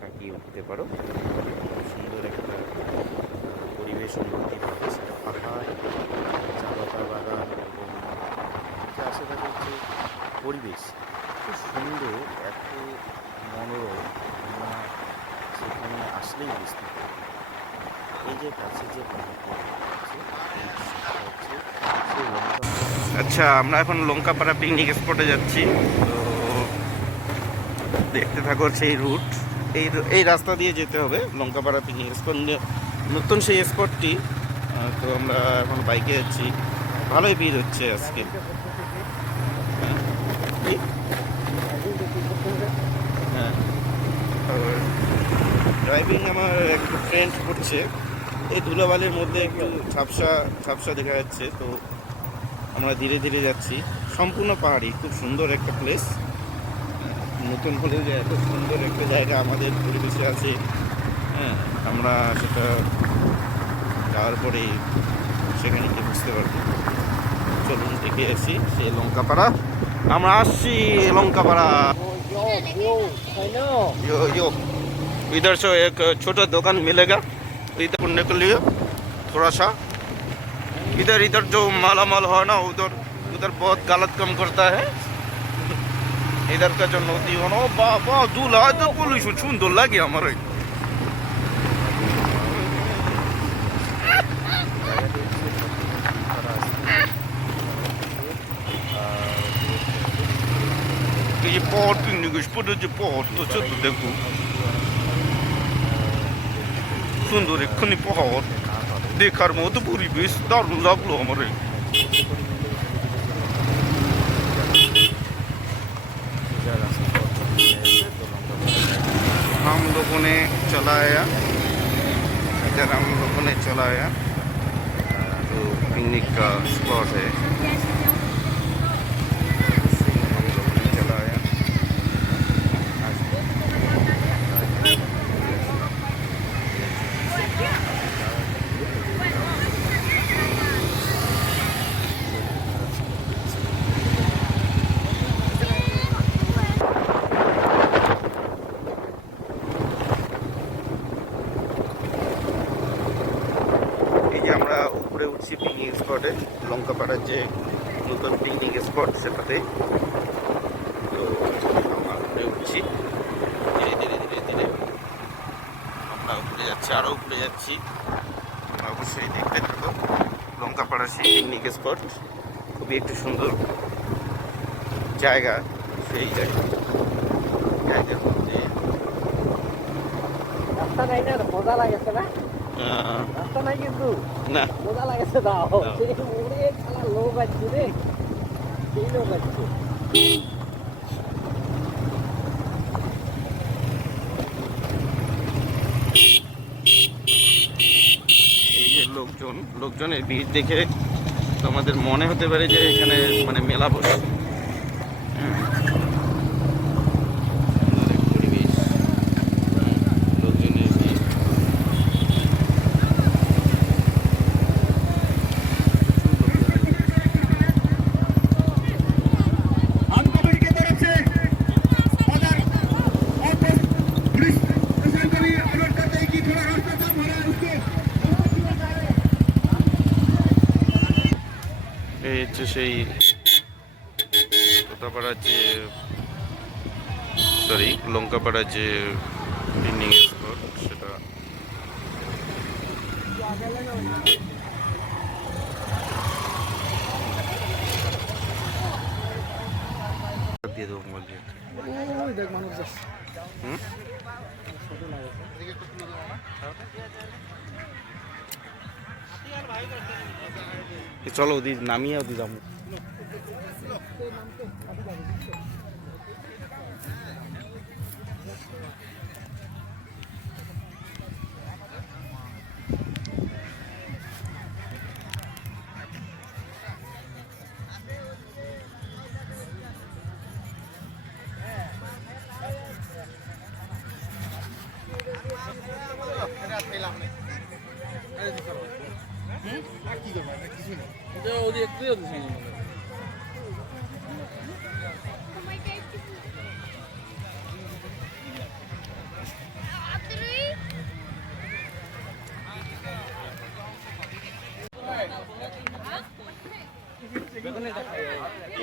তাকিয়ে উঠতে পারো। সুন্দর একটা পরিবেশ উন্নতি পাবে, সেটা পাহাড়, চা পাতা বাগান এবং যে আশেপাশের যে পরিবেশ খুব সুন্দর, এত মনোরম, তোমরা সেখানে আসলেই বুঝতে পারবে। এই যে কাছে যে পাহাড়টা হচ্ছে সেই লঙ্কা। আচ্ছা, আমরা এখন লঙ্কাপাড়া পিকনিক স্পটে যাচ্ছি। তো দেখতে থাকো সেই রুট, এই রাস্তা দিয়ে যেতে হবে লঙ্কাপাড়া পিকনিক স্পট, নতুন সেই স্পটটি। তো আমরা এখন বাইকে যাচ্ছি, ভালোই ভিড় হচ্ছে আজকে। হ্যাঁ, ড্রাইভিং আমার একটু ফ্রেন্ড করছে, এই ধুলাবালির মধ্যে একটু ঝাপসা ঝাপসা দেখা যাচ্ছে। তো আমরা ধীরে ধীরে যাচ্ছি, সম্পূর্ণ পাহাড়ি, খুব সুন্দর একটা প্লেস। নতুন হলেও যে এত সুন্দর একটা জায়গা আমাদের পরিবেশে আছে, হ্যাঁ, আমরা সেটা যাওয়ার পরে সেখানে গিয়ে বুঝতে পারবো। চলুন দেখে আসি সে লঙ্কাপাড়া। আমরা আসছি লঙ্কাপাড়া। यो यो इधर से एक छोटा दुकान मिलेगा, इधर घूमने के लिए थोड़ा सा। इधर इधर जो माला माल है ना, उधर उधर बहुत गलत काम करता है। इधर का जो नदी है ना, बाबा दूल्हा तो पुलिस सुंदर लगे हमारे। ये पहाड़ पिकनिक स्पॉट है, पहाड़ तो चल देखो সুন্দর এক্ষুনি পাহাড়, দেখার মতো পরিবেশ, দারুণ লাগলো আমার। हम लोगों ने चलाया, इधर हम लोगों ने चलाया, तो पिकनिक का स्पॉट है। আমরা উপরে উঠছি পিকনিক স্পটে, লঙ্কাপাড়ার যে নতুন পিকনিক স্পট সেটাতে। তো আমরা উপরে উঠছি ধীরে ধীরে ধীরে ধীরে, আমরা উপরে যাচ্ছি, আরও উপরে যাচ্ছি। অবশ্যই দেখতে থাকো লঙ্কাপাড়ার সেই পিকনিক স্পট, খুবই একটু সুন্দর জায়গা। সেই জায়গার মধ্যে মজা লাগেছে না, রাস্তা নাই কিন্তু না, মজা লাগেছে। দাও লোক আছে রে, সেই লোক আছে। এই যে লোকজনের ভিড় দেখে তোমাদের মনে হতে পারে যে এখানে মানে মেলা বসে। পরিবেশ, লোকজনের ভিড়। এই হচ্ছে সেই কোথাপাড়ার যে লঙ্কাপাড়ার যে পিকনিক স্পট সেটা। দিয়ে দেবো মোবাইল দিয়ে। চলো ওদি নামিয়ে ওদি যাবো। ওদি একটু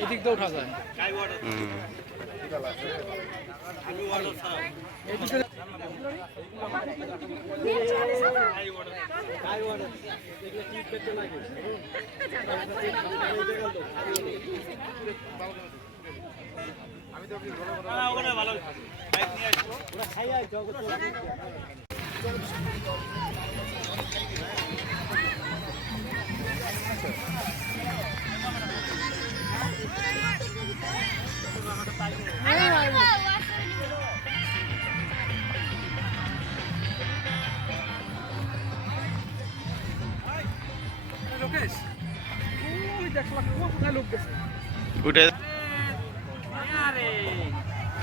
এদিক দিয়ে উঠা যায়। হুম। লোকেশ, ওই দেখলাম কোথায় লোক গেছে। উঠে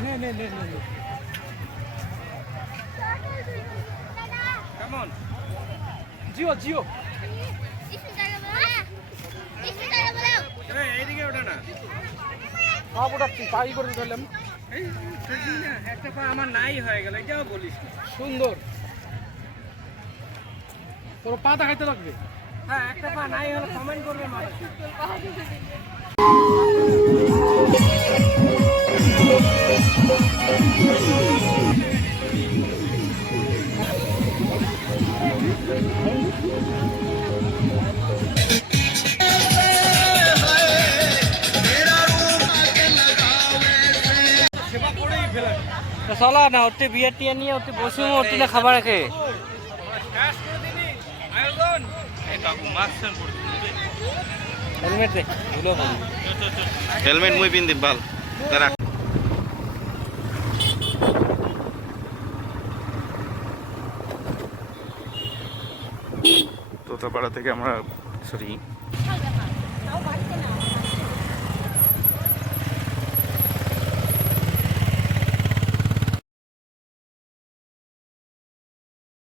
নে নে নে নে নে। কেমন? জিও জিও। এইদিকে ওঠে না। সব ওঠাচ্ছি, পাই করে ফেললাম। এই একটা পা আমার নাই হয়ে গেল, এটাও বলিস। সুন্দর। তোর পা দেখাইতে লাগবে। হ্যাঁ, একটা পা নাই হলে কমেন্ট করবে মানুষ। চলা না ওতে বিয়ার টিয়া নিয়ে ওতে বসে ওতে না খাবার রাখে হেলমেট দে ভুলো হেলমেট মুই পিন্দি ভাল দাঁড়া। তোতাপাড়া থেকে আমরা সরি